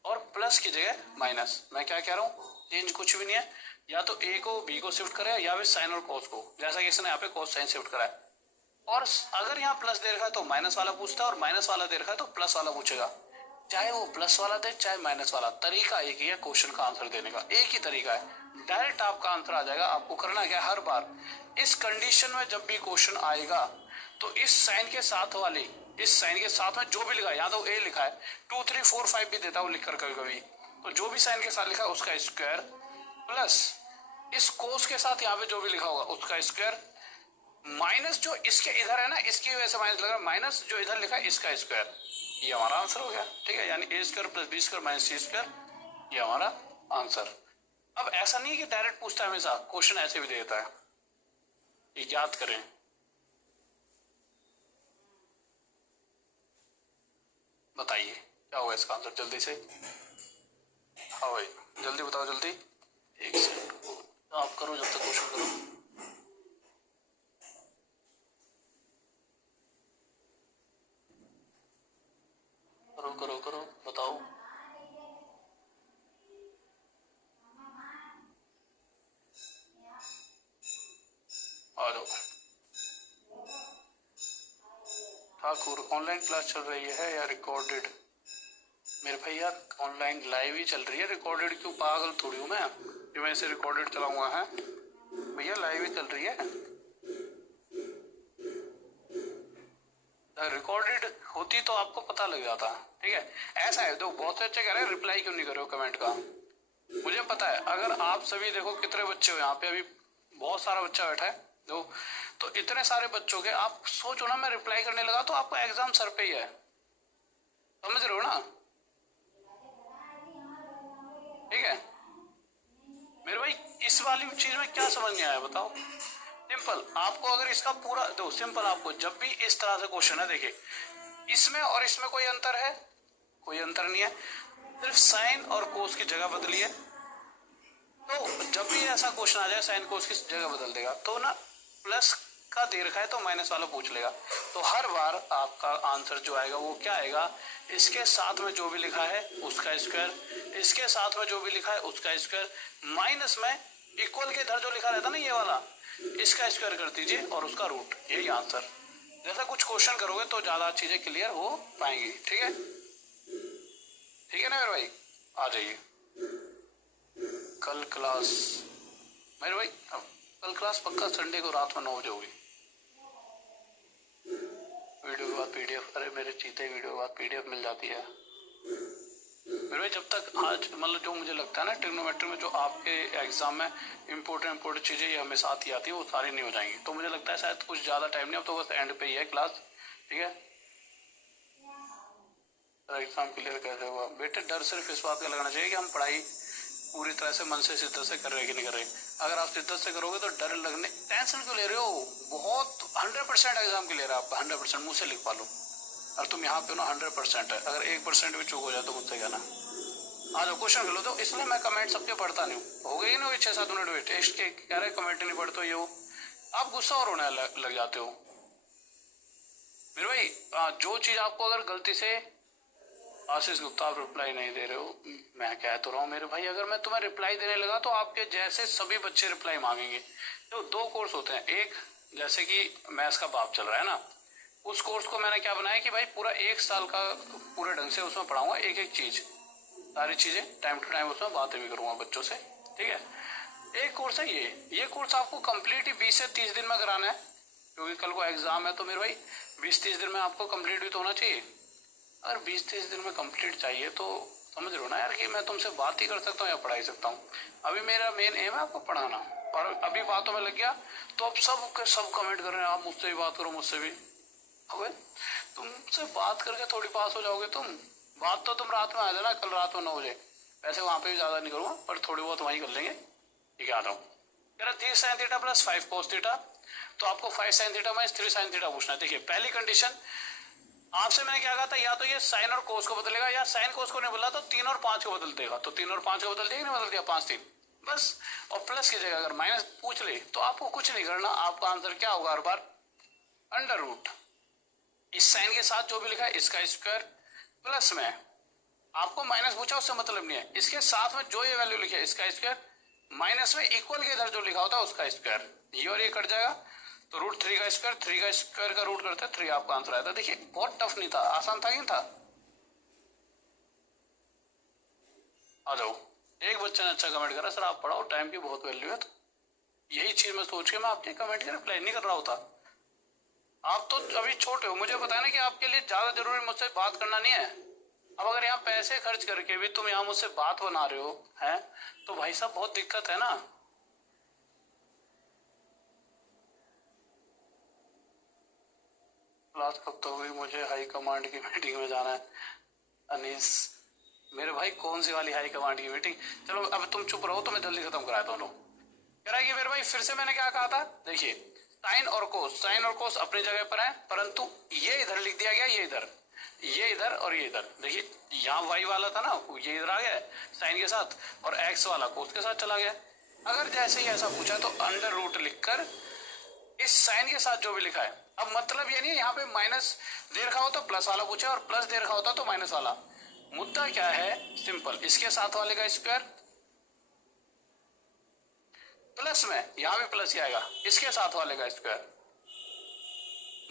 और प्लस की जगह माइनस। मैं क्या कह रहा हूँ, चेंज कुछ भी नहीं है, या तो ए को बी को शिफ्ट करे या फिर साइन और कोस को, जैसा कि इसने यहाँ पे कोस साइन शिफ्ट करा है। और अगर यहाँ प्लस दे रखा है तो माइनस वाला पूछता है, और माइनस वाला दे रखा है तो प्लस वाला पूछेगा। चाहे वो प्लस वाला दे चाहे माइनस वाला, तरीका एक ही है क्वेश्चन का आंसर देने का, एक ही तरीका है, डायरेक्ट आपका आंसर आ जाएगा। आपको करना क्या है, हर बार इस कंडीशन में जब भी क्वेश्चन आएगा तो इस साइन के साथ वाली, इस साइन के साथ में जो भी लिखा है, या तो ए लिखा है 2 3 4 5 भी देता हूँ लिखकर कभी कभी, तो जो भी साइन के साथ लिखा है उसका स्क्वायर, प्लस इस कोस के साथ यहाँ पे जो भी लिखा होगा उसका स्क्वायर, माइनस जो इसके इधर है ना, इसकी वजह से माइनस लगा, माइनस जो इधर लिखा है इसका स्क्वायर, ये हमारा आंसर हो गया, ठीक है। यानी A square plus B square minus C square, ये हमारा आंसर। अब ऐसा नहीं है कि डायरेक्ट पूछता है, हमेशा क्वेश्चन ऐसे भी देता है, ये याद करें। बताइए क्या होगा इसका आंसर, जल्दी से। हाँ भाई जल्दी बताओ, जल्दी, एक सेकंड आप करो, जब तक क्वेश्चन करो। करो करो करो, बताओ। आ जाओ। ठाकुर, ऑनलाइन क्लास चल रही है या रिकॉर्डेड। मेरे भाई यार ऑनलाइन लाइव ही चल रही है, रिकॉर्डेड क्यों, पागल थोड़ी हूँ मैं कि मैं इसे रिकॉर्डेड चलाऊंगा, है भैया लाइव ही चल रही है। रिकॉर्डेड होती तो आपको पता लग जाता, ठीक है। ऐसा है, तो बहुत से बच्चे कह रहे हैं रिप्लाई क्यों नहीं कर रहे हो कमेंट का। मुझे पता है, अगर आप सभी देखो कितने बच्चे हो यहाँ पे, अभी बहुत सारा बच्चा बैठा है दो, तो इतने सारे बच्चों के आप सोचो ना, मैं रिप्लाई करने लगा तो आपका एग्जाम सर पे ही है, समझ रहे हो ना, ठीक है। मेरे भाई इस वाली चीज में क्या समझ नहीं आया बताओ। सिंपल, आपको अगर इसका पूरा दो, सिंपल आपको जब भी इस तरह से क्वेश्चन है, देखिए इसमें और इसमें कोई अंतर है, कोई अंतर नहीं है, सिर्फ साइन और कोस की जगह बदली है। तो जब भी ऐसा क्वेश्चन आ जाए साइन कोस की जगह बदल देगा, तो ना प्लस का दे रखा है तो माइनस वाला पूछ लेगा, तो हर बार आपका आंसर जो आएगा वो क्या आएगा, इसके साथ में जो भी लिखा है उसका स्क्वायर, इसके साथ में जो भी लिखा है उसका स्क्वायर, माइनस में इक्वल के इधर जो लिखा रहता ना ये वाला, इसका स्क्वायर कर दीजिए और उसका रूट, यही आंसर। जैसा कुछ क्वेश्चन करोगे तो ज्यादा चीजें क्लियर हो पाएंगी, ठीक है, ठीक है ना मेरे भाई। आ जाइए कल क्लास, मेरे भाई अब कल क्लास पक्का संडे को रात में 9 बजे होगी। वीडियो के बाद पीडीएफ, अरे मेरे चीते वीडियो के बाद पीडीएफ मिल जाती है मेरे भाई। जब तक आज मतलब जो मुझे लगता है ना ट्रिग्नोमेट्री में जो आपके एग्जाम में इम्पोर्टेंट चीजें ये हमेशा आती है वो सारी नहीं हो जाएंगी, तो मुझे लगता है शायद कुछ ज्यादा टाइम नहीं, अब तो बस एंड पे ही है क्लास, ठीक है। एग्जाम क्लियर कैसे हुआ बेटे, डर सिर्फ इस बात का लगना चाहिए कि हम पढ़ाई पूरी तरह से मन से शिद्दत से कर रहे हैं कि नहीं कर रहे। अगर आप शिद्दत से करोगे तो डर लगने, टेंशन क्यों ले रहे हो, बहुत 100% एग्जाम क्लियर है आपका, 100% मुझसे लिख पा लो, और तुम यहाँ पे ना 100% है, अगर 1% भी चूक हो जाए तो मुझसे कहना। आ जाओ क्वेश्चन कर लो, तो इसलिए मैं कमेंट सबके पढ़ता नहीं हूँ, हो गई ना 6-7 मिनट वेट, टेस्ट के कह रहे कमेंट नहीं पढ़ते ये वो, आप गुस्सा और होने लग जाते हो मेरे भाई। जो चीज आपको अगर गलती से, आशीष गुप्ता आप रिप्लाई नहीं दे रहे हो, मैं कह तो रहा हूँ मेरे भाई, अगर मैं तुम्हें रिप्लाई देने लगा तो आपके जैसे सभी बच्चे रिप्लाई मांगेंगे। तो 2 कोर्स होते हैं, एक जैसे कि मैथ्स का बाप चल रहा है ना, उस कोर्स को मैंने क्या बनाया कि भाई पूरा 1 साल का पूरे ढंग से उसमें पढ़ाऊंगा, एक एक चीज, सारी चीजें टाइम टू टाइम उसमें बातें भी करूंगा बच्चों से, ठीक है। एक कोर्स है ये कोर्स आपको कंप्लीट ही 20 से 30 दिन में कराना है, क्योंकि कल को एग्जाम है। तो मेरे भाई 20-30 दिन में आपको कंप्लीट भी तो होना चाहिए। अगर 20-30 दिन में कंप्लीट चाहिए तो समझ रहे हो ना यार कि मैं तुमसे बात ही कर सकता हूँ या पढ़ा ही सकता हूँ। अभी मेरा मेन एम है आपको पढ़ाना, और अभी बातों में लग गया तो अब सब कमेंट कर रहे हैं आप मुझसे भी बात करो, मुझसे भी। अबे तुमसे बात करके थोड़ी पास हो जाओगे तुम। बात तो तुम रात में आ जाना, कल रात में 9 बजे। वैसे वहां पे भी ज्यादा नहीं करूंगा, पर थोड़ी बहुत वहीं कर लेंगे, ठीक है। आ जाओ। 3 sin theta plus 5 cos theta, तो आपको 5 sin theta minus 3 sin theta पूछना है। देखिए पहली कंडीशन आपसे मैंने क्या कहा था, या तो ये साइन और कोस को बदलेगा, या साइन कोस को नहीं बोला तो 3 और 5 को बदल देगा। तो 3 और 5 को बदल देगा, नहीं बदल दिया 5-3 बस। और प्लस की जगह अगर माइनस पूछ ले तो आपको कुछ नहीं करना, आपका आंसर क्या होगा हर बार, अंडर रूट। इस साइन के साथ जो भी लिखा है इसका स्क्वायर, प्लस में आपको माइनस पूछा उससे मतलब नहीं है, इसके साथ में जो ये वैल्यू लिखी है इसका स्क्वायर, माइनस में इक्वल के इधर जो लिखा होता है उसका स्क्वायर, ये और ये कट जाएगा। तो रूट 3 का स्क्वायर, 3 का स्क्वायर का रूट करते हैं 3, आपका आंसर आया था। देखिए बहुत टफ नहीं था, आसान था कि नहीं था। आ जाओ। एक बच्चे ने अच्छा कमेंट करा, सर आप पढ़ाओ, टाइम की बहुत वैल्यू है। तो यही चीज मैं सोच के मैं आपके कमेंट के रिप्लाई नहीं कर रहा होता। आप तो अभी छोटे हो, मुझे पता है ना कि आपके लिए ज्यादा जरूरी मुझसे बात करना नहीं है। अब अगर यहाँ पैसे खर्च करके भी तुम यहाँ मुझसे बात बना रहे हो हैं, तो भाई साहब बहुत दिक्कत है ना। क्लास कब तक होगी, मुझे हाई कमांड की मीटिंग में जाना है। अनीस मेरे भाई कौन सी वाली हाई कमांड की मीटिंग, चलो अब तुम चुप रहो तो मैं जल्दी खत्म कराता हूँ। कह रहा है कि मेरे भाई फिर से मैंने क्या कहा था, देखिए साइन और कोस अपनी जगह पर है, परंतु ये इधर लिख दिया गया, ये इधर और ये इधर। देखिए यहाँ वाई वाला था ना, ये इधर आ गया साइन के साथ, और एक्स वाला कोस के साथ चला गया। अगर जैसे ही ऐसा पूछा तो अंडर रूट लिखकर इस साइन के साथ जो भी लिखा है, अब मतलब ये नहीं है यहाँ पे माइनस दे रखा हो तो प्लस वाला पूछे, और प्लस दे रखा होता तो माइनस वाला। मुद्दा क्या है, सिंपल, इसके साथ वाले का स्क्वायर प्लस में, यहां भी प्लस ही आएगा, इसके साथ वाले का स्क्वायर,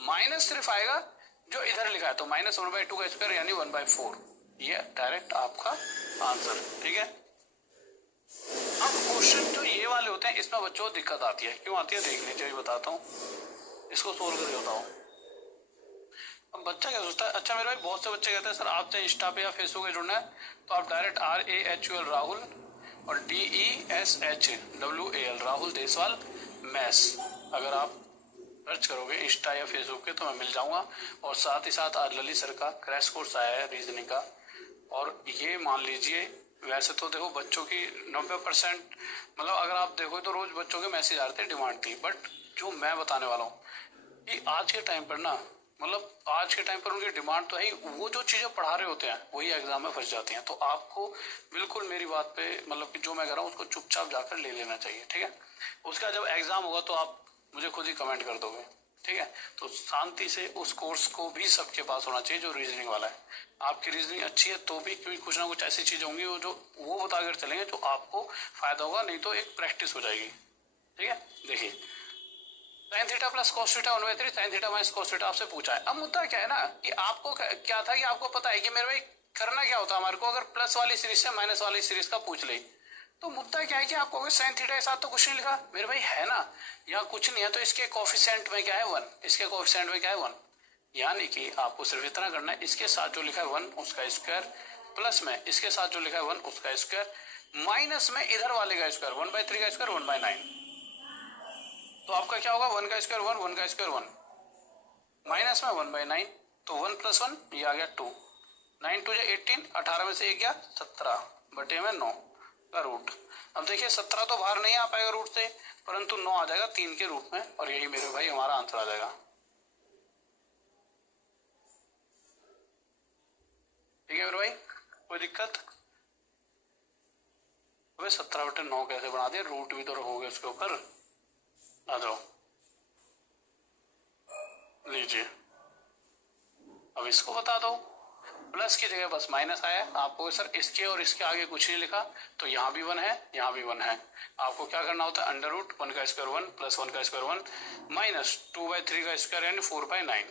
माइनस सिर्फ आएगा जो इधर लिखा है, तो -1/2 का स्क्वायर यानी 1/4। ये डायरेक्ट आपका आंसर, ठीक है। अब क्वेश्चन जो ये वाले होते हैं इसमें बच्चों को दिक्कत आती है, क्यों आती है देख लीजिए, बताता हूँ, इसको सोल्व करके बताओ। अब बच्चा क्या सोचता है, अच्छा मेरे भाई बहुत से बच्चे कहते हैं सर आपसे इंस्टा पे या फेसबुक पे जुड़ना है तो आप डायरेक्ट RAHUL राहुल और DESHWAL राहुल देसवाल मैथ्स अगर आप सर्च करोगे इंस्टा या फेसबुक पे तो मैं मिल जाऊंगा। और साथ ही साथ आज ललित सर का क्रैश कोर्स आया है रीजनिंग का, और ये मान लीजिए वैसे तो देखो बच्चों की 90% मतलब अगर आप देखो तो रोज बच्चों के मैसेज आ रहे थे, डिमांड थी, बट जो मैं बताने वाला हूँ कि आज के टाइम पर ना, मतलब आज के टाइम पर उनकी डिमांड तो है ही, वो जो चीजें पढ़ा रहे होते हैं वही एग्जाम में फंस जाती हैं। तो आपको बिल्कुल मेरी बात पे मतलब कि जो मैं कर रहा हूँ उसको चुपचाप जाकर ले लेना चाहिए, ठीक है। उसका जब एग्जाम होगा तो आप मुझे खुद ही कमेंट कर दोगे, ठीक है। तो शांति से उस कोर्स को भी सबके पास होना चाहिए जो रीजनिंग वाला है। आपकी रीजनिंग अच्छी है तो भी क्योंकि कुछ ना कुछ ऐसी चीजें होंगी जो वो बताकर चलेंगे जो आपको फायदा होगा, नहीं तो एक प्रैक्टिस हो जाएगी, ठीक है। देखिए sine theta plus cos theta 1/3 sine theta minus cos theta आपसे पूछा है। अब मुद्दा क्या है ना कि आपको क्या था कि आपको पता है कि मेरे भाई करना क्या होता है हमारे को, अगर प्लस वाली सीरीज से माइनस वाली सीरीज का पूछ ले तो मुद्दा क्या है कि आपको अगर साइन थीटा के साथ तो कुछ नहीं लिखा मेरे भाई, है ना, यहाँ कुछ नहीं है तो इसके कोफिशिएंट में क्या है 1, इसके कोफिशिएंट में क्या है 1, यानी कि आपको सिर्फ इतना करना है, इसके साथ जो लिखा है 1 उसका स्क्वायर, प्लस में इसके साथ जो लिखा है 1 उसका स्क्वायर, माइनस में इधर वाले का स्क्वायर 1/3 का स्क्वायर 1/9। तो आपका क्या होगा 1 का स्क्वायर 1, 1 का स्क्वायर 1, माइनस में 1/9, तो 1 + 1 ये आ गया 2, 9 2 18, 18 में से 1 गया 17 बटे में 9 का रूट। अब देखिए 17 तो बाहर नहीं आ पाएगा रूट से, परंतु 9 आ जाएगा 3 के रूप में, और यही मेरे भाई हमारा आंसर आ जाएगा, ठीक है मेरे भाई, कोई दिक्कत। अबे 17/9 कैसे बना दिया, रूट भी तो रखोगे उसके ऊपर। आ जाओ लीजिए, अब इसको बता दो, प्लस की जगह बस माइनस आया, आपको सर इसके और इसके आगे कुछ नहीं लिखा, तो यहाँ भी 1 है यहाँ भी 1 है। आपको क्या करना होता है अंडर रूट 1 का स्क्वायर 1 प्लस 1 का स्क्वायर 1 माइनस 2/3 का स्क्वायर यानी 4/9,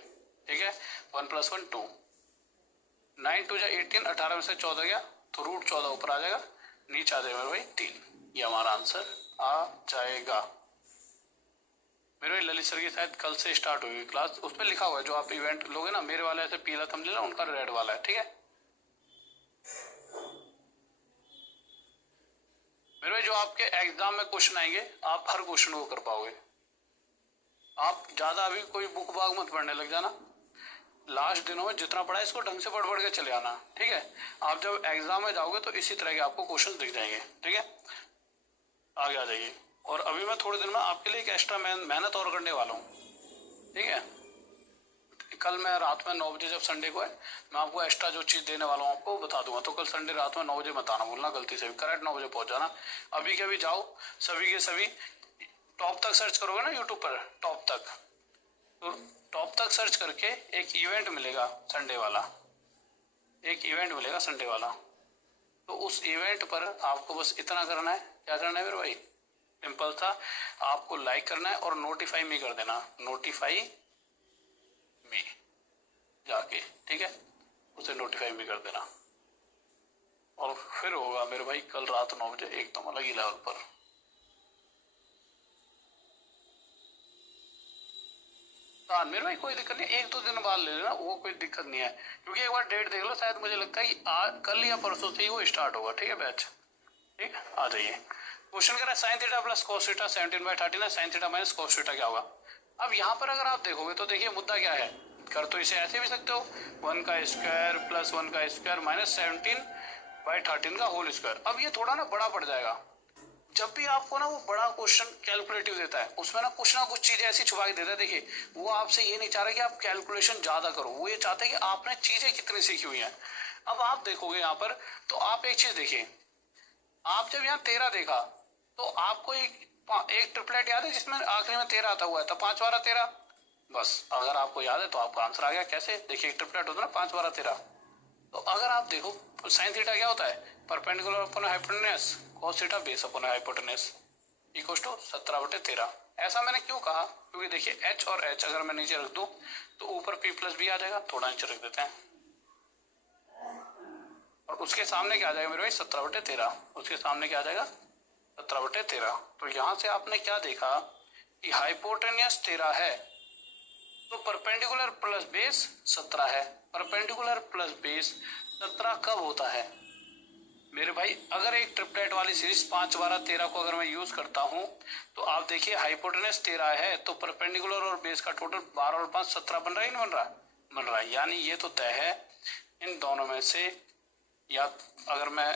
ठीक है, 1 + 1 2, 9 2 18, 18 में से 14 गया तो रूट 14 ऊपर आ जाएगा, नीचे आ जाएगा मेरे भाई 3। ये हमारा आंसर आ जाएगा। मेरे भाई ललित सर की शायद कल से स्टार्ट हुई क्लास, उस पर लिखा हुआ है जो आप इवेंट लोगे ना, मेरे वाला ऐसे पीला थंबनेल है, उनका रेड वाला है, ठीक है। मेरे भाई जो आपके एग्जाम में क्वेश्चन आएंगे आप हर क्वेश्चन को कर पाओगे। आप ज्यादा अभी कोई बुक बाग मत पढ़ने लग जाना, लास्ट दिनों में जितना पढ़ा है इसको ढंग से पढ़ के चले आना, ठीक है। आप जब एग्जाम में जाओगे तो इसी तरह के आपको क्वेश्चन दिख जाएंगे, ठीक है। आगे आ जाइए। और अभी मैं थोड़े दिन में आपके लिए एक एक्स्ट्रा मेहनत और करने वाला हूँ, ठीक है। कल मैं रात में 9 बजे जब संडे को है, मैं आपको एक्स्ट्रा जो चीज देने वाला हूँ आपको बता दूंगा। तो कल संडे रात में 9 बजे मत आना भूलना, गलती से भी करेक्ट 9 बजे पहुंच जाना। अभी के भी जाओ, सभी के सभी टॉप तक सर्च करोगे ना यूट्यूब पर, टॉप तक, तो टॉप तक सर्च करके एक इवेंट मिलेगा संडे वाला, एक इवेंट मिलेगा संडे वाला। तो उस इवेंट पर आपको बस इतना करना है, क्या करना है मेरे भाई, सिंपल था, आपको लाइक करना है और नोटिफाई मी कर देना, नोटिफाई मी जाके, ठीक है, उसे नोटिफाई भी कर देना। और फिर होगा मेरे भाई कल रात 9 बजे एकदम अलग ही लेवल पर। हाँ मेरे भाई कोई दिक्कत नहीं, 1-2 दिन बाद ले लेना, वो कोई दिक्कत नहीं है, क्योंकि एक बार डेट देख लो, शायद मुझे लगता है कि आज कल या परसों से ही वो स्टार्ट होगा, ठीक है बैच, ठीक है। आ जाइए, क्वेश्चन कह रहा है sine theta plus cos theta 17/13 है, sine theta minus cos theta क्या होगा। अब यहाँ पर अगर आप देखोगे तो देखिए मुद्दा क्या है, कर तो इसे ऐसे भी सकते हो, 1 का स्क्वायर प्लस 1 का स्क्वायर माइनस 17/13 का होल स्क्वायर। अब ये थोड़ा ना बड़ा पड़ जाएगा, जब भी आपको ना वो बड़ा क्वेश्चन कैलकुलेटिव देता है उसमें ना कुछ चीजें ऐसी छुपा के देता है। देखिए वो आपसे ये नहीं चाह रहा कि आप कैलकुलेशन ज्यादा करो, वो ये चाहते हैं कि आपने चीजें कितनी सीखी हुई हैं। अब आप देखोगे यहाँ पर, तो आप एक चीज देखिए, आप जब यहाँ 13 देखा तो आपको एक ट्रिपलेट याद है जिसमें आखिरी में 13 आता हुआ है, तो 5 12 13, बस अगर आपको याद है तो आपका आंसर आ गया। कैसे, देखिए एक ट्रिपलेट होता है ना 5 12 13। तो अगर आप देखो साइन थीटा क्या होता है, perpendicular upon hypotenuse, cos theta base upon hypotenuse equal to 17/13। ऐसा मैंने क्यों कहा, क्योंकि देखिए h और h अगर मैं नीचे रख दूं तो ऊपर p प्लस b आ जाएगा, थोड़ा नीचे रख देते हैं, और उसके सामने क्या आ जाएगा मेरे भाई 17/13, उसके सामने क्या आ जाएगा 17/13। तो यहां से आपने क्या देखा कि हाइपोटेनियस 13 है तो परपेंडिकुलर प्लस बेस 17 है। परपेंडिकुलर प्लस बेस 17 कब होता है मेरे भाई, अगर एक ट्रिपलेट वाली सीरीज 5 12 13 को अगर मैं यूज करता हूं तो आप देखिए हाइपोटेनस 13 है तो परपेंडिकुलर और बेस का टोटल 12 और 5 17 बन रहा है, नहीं बन रहा है। यानी ये तो तय है इन दोनों में से, या अगर मैं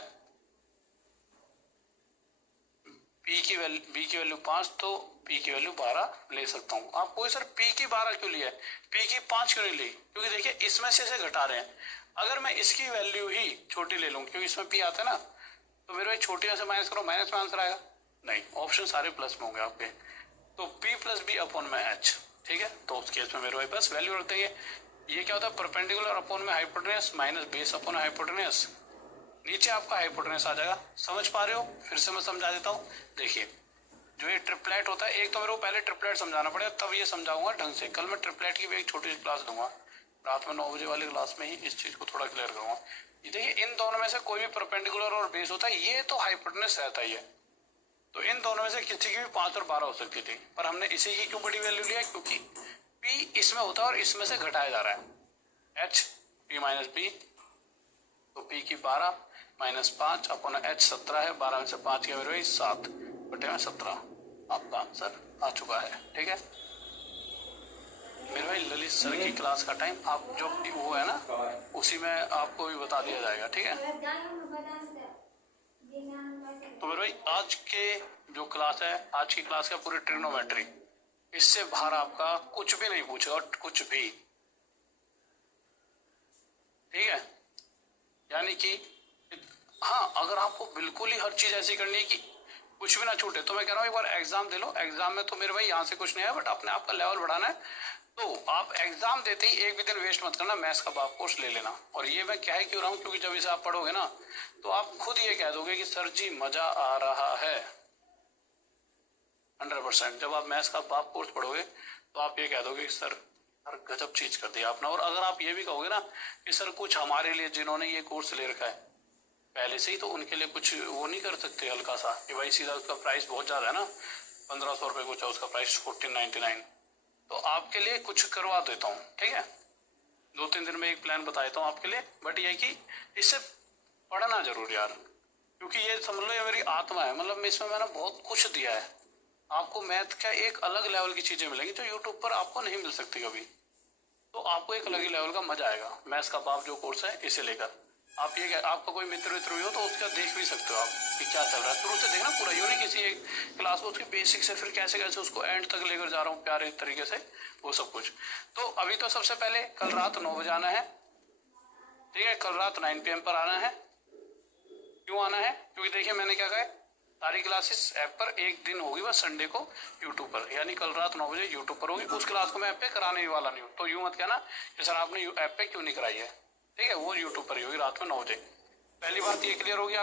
बी की वैल्यू 5 तो पी की वैल्यू 12 ले सकता हूँ। आप कोई सर पी की 12 क्यों लिया है, पी की 5 क्यों नहीं ली, क्योंकि देखिए इसमें से घटा रहे हैं। अगर मैं इसकी वैल्यू ही छोटी ले लूँ क्योंकि इसमें पी आता है ना, तो मेरे भाई छोटी में से माइनस करो, माइनस में आंसर आएगा, नहीं ऑप्शन सारे प्लस में होंगे आपके। तो पी प्लस बी अपॉन में एच, ठीक है, तो उस केस में मेरे भाई बस वैल्यू रख देंगे। ये क्या होता है, परपेंडिकुलर अपॉन में hypotenuse minus base upon hypotenuse, नीचे आपका हाइपोटेनस आ जाएगा। समझ पा रहे हो, फिर से मैं समझा देता हूँ। देखिए जो ये ट्रिपलेट होता है, एक तो मेरे को पहले ट्रिपलेट समझाना पड़ेगा तब ये समझाऊंगा ढंग से। कल मैं ट्रिपलेट की भी एक छोटी सी क्लास दूंगा रात में 9 बजे वाली क्लास में ही, इस चीज को थोड़ा क्लियर करूंगा। देखिए इन दोनों में से कोई भी परपेंडिकुलर और बेस होता है, ये तो हाइपोटेनस रहता ही है, तो इन दोनों में से किसी की भी 5 और 12 हो सकती थी, पर हमने इसी की क्यों बड़ी वैल्यू लिया, क्योंकि पी इसमें होता है और इसमें से घटाया जा रहा है एच, पी माइनस बी, तो पी की 12 माइनस 5 अपॉन एच 17 है, 12 में से 5 के मेरे 7/17, आपका आंसर आ चुका है, ठीक है मेरे भाई। ललित सर की क्लास का टाइम आप जो वो है ना उसी में आपको भी बता दिया जाएगा, ठीक है। तो मेरे भाई आज के जो क्लास है, आज की क्लास का पूरी ट्रिग्नोमेट्री, इससे बाहर आपका कुछ भी नहीं पूछेगा, कुछ भी, ठीक है। यानी कि हाँ अगर आपको बिल्कुल ही हर चीज ऐसी करनी है कि कुछ भी ना छूटे, तो मैं कह रहा हूँ एक बार एग्जाम दे लो। एग्जाम में तो मेरे भाई यहाँ से कुछ नहीं है, बट अपने आप का लेवल बढ़ाना है, तो आप एग्जाम देते ही एक भी दिन वेस्ट मत करना, मैथ्स का बाप कोर्स ले लेना। और ये मैं कह क्यों रहा हूँ, क्योंकि जब इसे आप पढ़ोगे ना तो आप खुद ये कह दोगे कि सर जी मजा आ रहा है 100%। जब आप मैथ्स का बाप कोर्स पढ़ोगे तो आप ये कह दोगे कि सर यार गजब चीज कर दिया आपने। और अगर आप ये भी कहोगे ना कि सर कुछ हमारे लिए जिन्होंने ये कोर्स ले रखा है पहले से ही, तो उनके लिए कुछ वो नहीं कर सकते हल्का सा कि भाई सीधा उसका प्राइस बहुत ज्यादा है ना, 1500 रुपये कुछ है उसका प्राइस 1499, तो आपके लिए कुछ करवा देता हूँ, ठीक है। 2-3 दिन में एक प्लान बता देता हूँ आपके लिए, बट ये कि इससे पढ़ना जरूर यार, क्योंकि ये समझ लो ये मेरी आत्मा है। मतलब इसमें मैंने बहुत कुछ दिया है आपको। मैथ का एक अलग लेवल की चीजें मिलेंगी जो यूट्यूब पर आपको नहीं मिल सकती कभी, तो आपको एक अलग ही लेवल का मजा आएगा। मैथ्स का बाप जो कोर्स है इसे लेकर आप ये आपका कोई मित्र भी हो तो उसका देख भी सकते हो आप कि क्या चल रहा है, शुरू से देखना पूरा, यूं नहीं किसी एक क्लास को उसके बेसिक से फिर कैसे कैसे उसको एंड तक लेकर जा रहा हूँ प्यारे तरीके से, वो सब कुछ। तो अभी तो सबसे पहले कल रात 9 बजे आना है, ठीक है, कल रात 9 PM पर आना है। क्यों आना है? क्योंकि देखिए मैंने क्या कहा है, सारी क्लासेस ऐप पर एक दिन होगी बस संडे को यूट्यूब पर, यानी कल रात 9 बजे यूट्यूब पर होगी। उस क्लास को मैं ऐप पे कराने ही वाला नहीं हूँ, तो यूं मत कहना कि सर आपने ऐप पे क्यों नहीं कराई है, ठीक है, वो यूट्यूब पर ही होगी रात में 9 बजे। पहली बात ये क्लियर होगी।